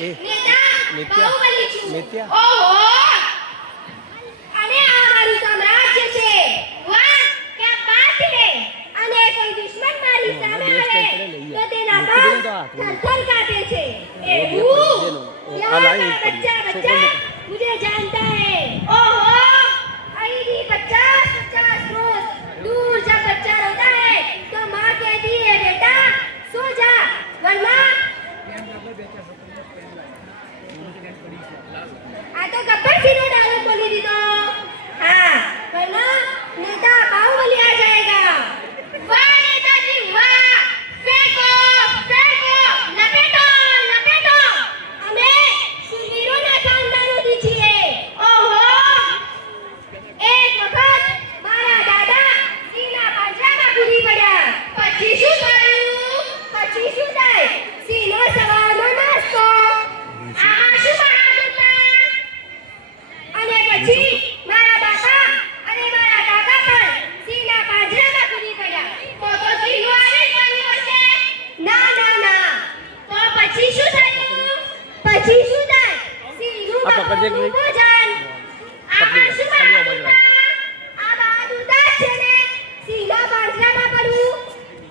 નેતા બાહુબલી છું. નિત્યા ઓહો, અને આ મારું સામ્રાજ્ય છે. વાહ, ક્યાં બાત હે. અને કોઈ દુશ્મન મારી સામે આવે તો તેના પગ થરથર કાંપે છે. એવું બચ્ચા બચ્ચા मुझे जानता है. ओहो, आईडी 50 रोज दूर जब बच्चा रोता है तो माँ कहती है बेटा सो जा वरना आ तो गब्बर सिंह ने डायलॉग बोली दी तो हाँ वरना नेता बाहुबली आ जाएगा. वाह नेताजी वाह, फेंको फेंको, लपेटो लपेटो. हमें शूरवीरों खानदानोથી છીએ. ઓહો, એક વખત મારા દાદા સિંહના પાંજરામાં ઘૂરી પડ્યા. પછી શું થયું? પછી શું થાય? સિંહનો સવારનો નાસ્તો. આમાં શું બહાદુરતા? અને પછી મારા બાપા અને મારા કાકા પણ સિંહના પાંજરામાં ઘૂરી પડ્યા. તો સિંહનો આદેશ બન્યો હશે? ના ના ના. તો પછી શું થયું? પછી શું થાય? સિંહનું ભોજન. આમાં શું બહાદુરતા? આ બહાદુરતા જ છે ને સિંહના પાંજરામાં પડવું.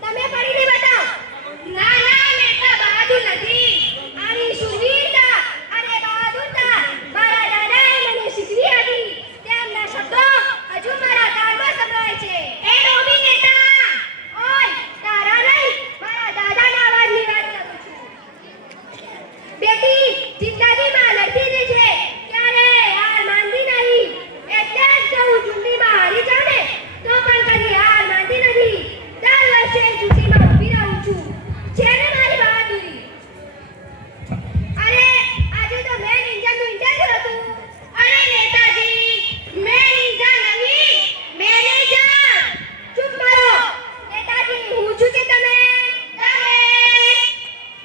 તમે પડીને બતાવો. ના ના નેતા બહાદુર નથી. આવી શૂરવીરતા અને બહાદુરતા મારા દાદાએ મને શીખવી હતી. તેમના શબ્દો હજુ મારા કાનમાં સંભળાય છે. એ ડોબી નેતા, ઓય તારા નહીં મારા દાદાના અવાજની વાત કરું છું. બેટી જિંદગીમાં લડતી રહેજે, ક્યારે હાર માનતી નહીં. એટલે જ તો હું ચૂંટણીમાં હારી જાઉં ને તો પણ કદી હાર માનતી નથી. દર વર્ષે ચૂંટણીમાં ઊભી રહું છું. છે ને મારી બહાદુરી. અરે આજે તો મેન ઇન્જનનું ઇન્ટરવ્યુ હતું. અરે નેતાજી, મેન ઇન્જન નહીં, મેનેજર. ચૂપ કરો. નેતાજી હું છું કે તમે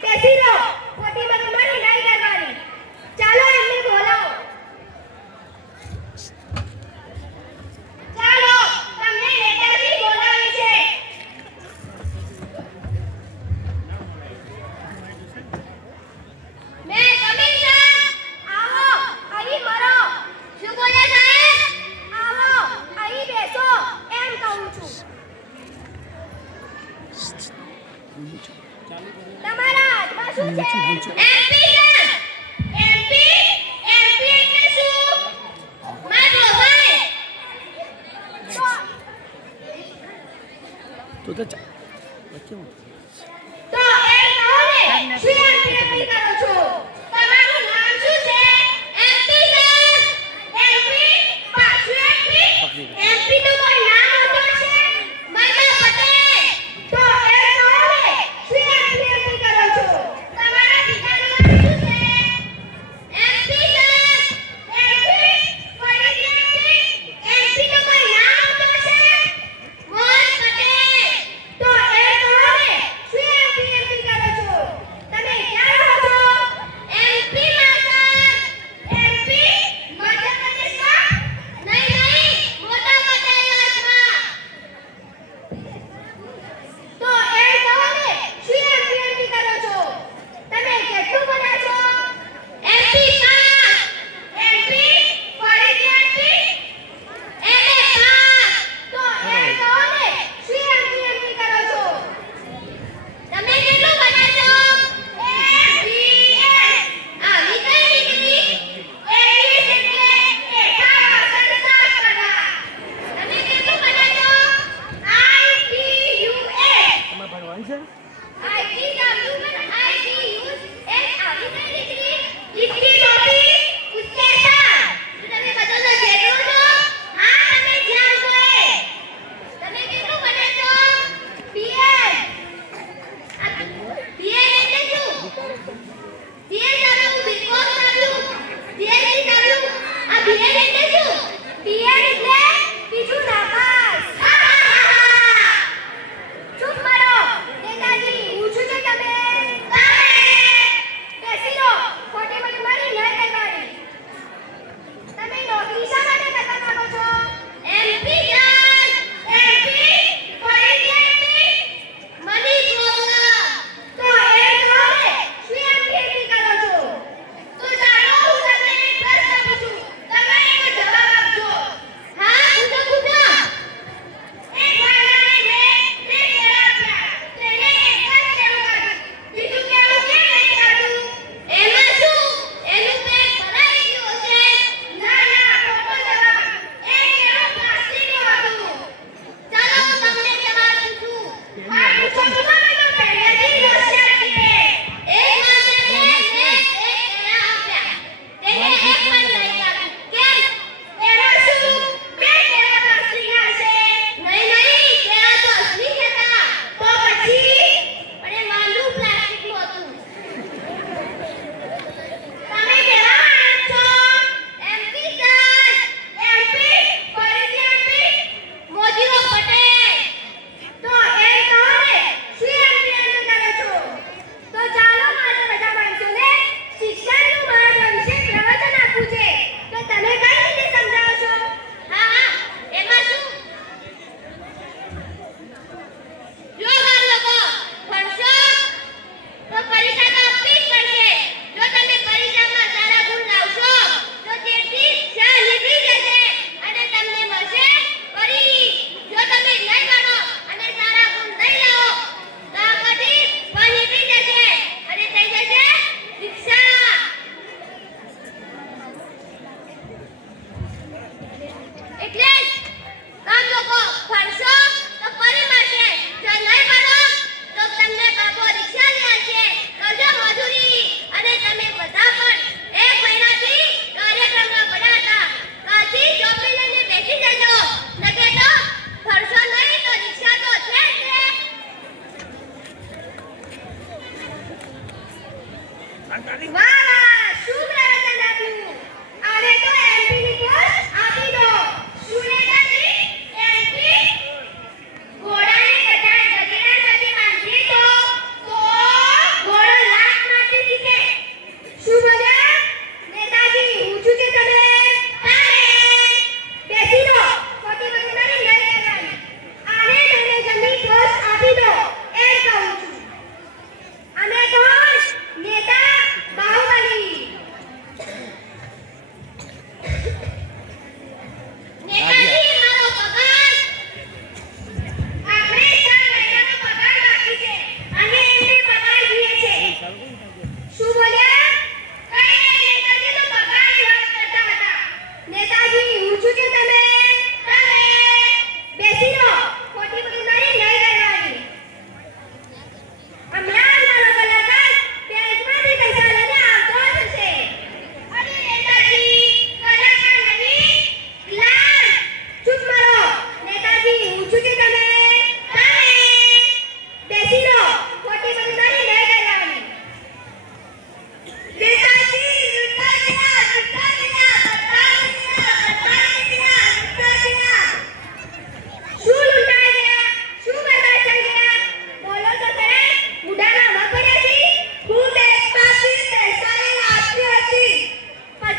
બેસી રહો. ખોટી બકવાસી નહીં કરવાની. ચાલો એમને બોલાવો. ચાલો તમને નેતાજી બોલાવે છે. મેં કમિશનર આવો અહીં મરો. શું બોલ્યા સાહેબ? આવો અહીં બેસો એમ કહું છું. તમારા હાથમાં શું છે? MP sir. એમપી એમપી એટલે શું? મારો ભાઈ. તો વચ્ચે તો એ કહો ને શું એમપી કરો છો? તમારું નામ શું છે? MP sir. એમપી પાછું એમપી. એમપી તો કોઈ નામ હોતો છે. માતા પટેલ. તો એ કહો ને શું એમપી કરો છો? તમારા પિતાનું નામ શું છે? MP sir. એમપી ફરીથી એમપી. એમપી તો કોઈ નામ હોતો છે. મોહન પટેલ. તો એ કહો ને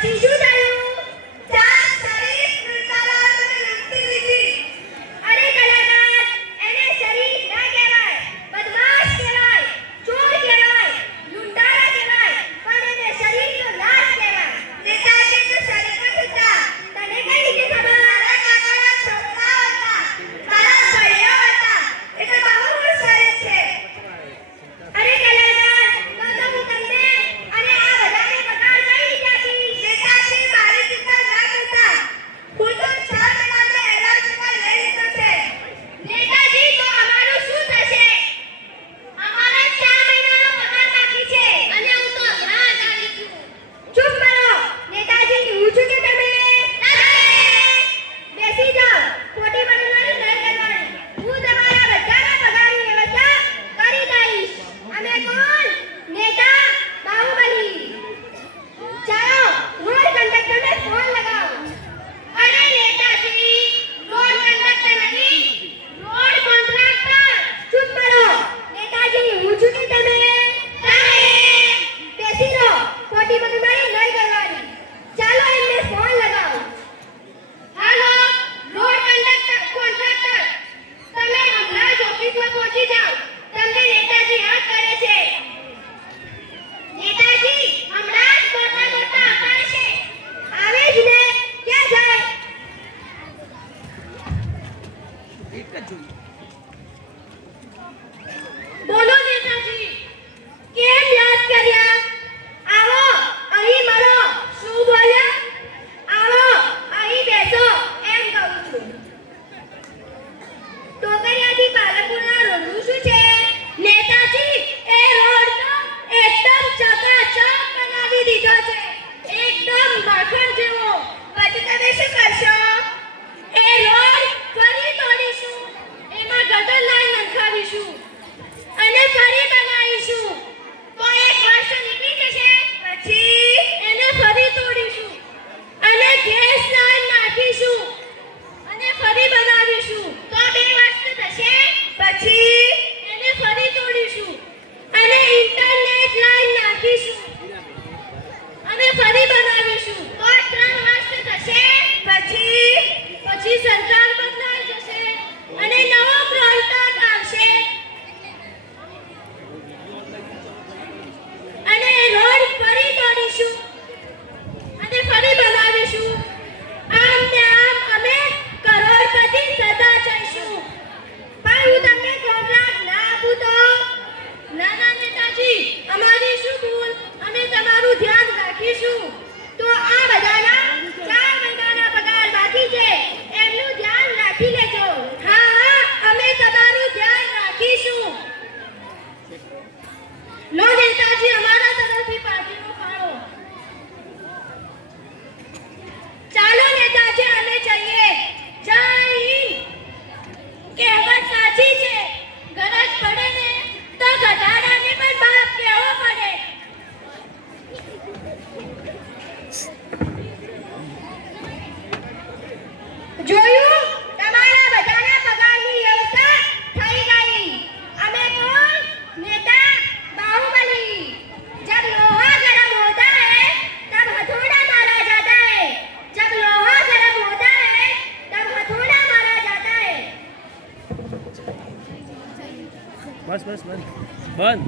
પછી શું થયું? ચાર શરીફ લૂંટારાઓને લૂંટી લીધી. અરે કલાકાર, એને શરીફ ના કહેવાય, બદમાશ કહેવાય, ચોર કહેવાય, લૂંટારા કહેવાય, પણ એને શરીફનો નાશ કહેવાય. નેતાજી તો શરીફ જ હતા. તને કઈ રીતે ખબર? મારા કાકાના છોકરાઓ હતા, મારા ભાઈઓ હતા, એટલે બહુ શરીફ છે. અરે કલાકાર, તો હું તમને અને આ બધાને પગાર કઈ રીતે આપીશ? નેતાજી મારી ચિંતા ના કરતા, હું તો 6 મહિનાનો એડવાન્સ પગાર લઈ લીધો છે. નેતાજી, તો અમારું શું થશે? અમારા 4 મહિનાનો પગાર બાકી છે અને હું તો હમણાં જ આવી છું. ચૂપ કરો. નેતાજી, હું છું કે તમે? બેસી જાઓ. ખોટી બનવાની નહીં કરવાની. હું તમારા બધાના પગારની વ્યવસ્થા કરી દઈશ. અમે કોણ? નેતા બાહુબલી. ચાલો, રોડ કંડક્ટરને ફોન લગાવો. અરે નેતાજી, રોડ કંડક્ટર નથી, રોડ કોન્ટ્રાક્ટર. ચૂપ કરો. નેતાજી, હું છું કે તમે? બેસી રહો. ખોટી બનવાની નહીં કરવાની. ચાલો, એમને ફોન લગાવો. હાલો, રોડ કંડક્ટર કોન્ટ્રાક્ટર, તમે હમણાં જ ઓફિસમાં પહોંચી જાઓ. તમને નેતાજી યાદ કરે છે. નેતાજી હમણાં જ મોટા મોટા આભાર છે. આવે જ ને, ક્યાં જાય? બોલો નેતાજી, કેમ યાદ કર્યા? આવો, અહીં મળો. શું બોલ્યા? આવો, અહીં બેસો, એમ કહું છું. ટોકરિયાથી પાલનપુરના રોડનું શું છે? નેતાજી, એ રોડ તો એકદમ ચકાચક બનાવી દીધો છે, એકદમ માખણ જેવો. પછી તમે શું કરશો? એ રોડ ફરી તોડીશું, એમાં ગટર લાઈન નખાવીશું અને ફરી બનાવીશું. તો 1 વર્ષ નીકળી જશે. પછી એને ફરી તોડીશું અને ગેસ લાઈન નાખીશું અને ફરી બનાવીશું. તો 2 વર્ષ થશે. પછી એને ફરી તોડીશું અને ઇન્ટરનેટ લાઈન નાખીશું અને ફરી બનાવીશું. તો 3 વર્ષ થશે. પછી સરકાર બદલાઈ જશે અને નવો પ્રોજેક્ટ આવશે અને રોડ ફરી તોડીશું અને ફરી બનાવીશું. આમ ને આમ અમે કરોડપતિ થતા જઈશું. પણ હું તમને કોન્ટ્રાક્ટ ના આપું તો? ના નેતાજી, અમારી શું ભૂલ? અમે તમારું ધ્યાન રાખીશું. તો આ બધાના 4 મહિનાના પગાર બાકી છે, એમનું ધ્યાન રાખી લેજો. હા, અમે તમારું ધ્યાન રાખીશું. લો નેતાજી, અમારા તરફથી પાર્ટીનો ફાળો. ચાલો નેતાજી, અમે જઈએ. જય હિન્દ. કહેવત સાચી છે, ગરજ પડે ને તો ગધાડાને પણ બાપ કહેવો પડે. જોયું? તમારા બધાના પગારની વ્યવસ્થા થઈ ગઈ. અમે કોણ? નેતા બાહુબલી. जब लोहा गरम होता है तब हथौड़ा मारा जाता है. जब लोहा गरम होता है तब हथौड़ा मारा जाता है. बस बस बंद बंद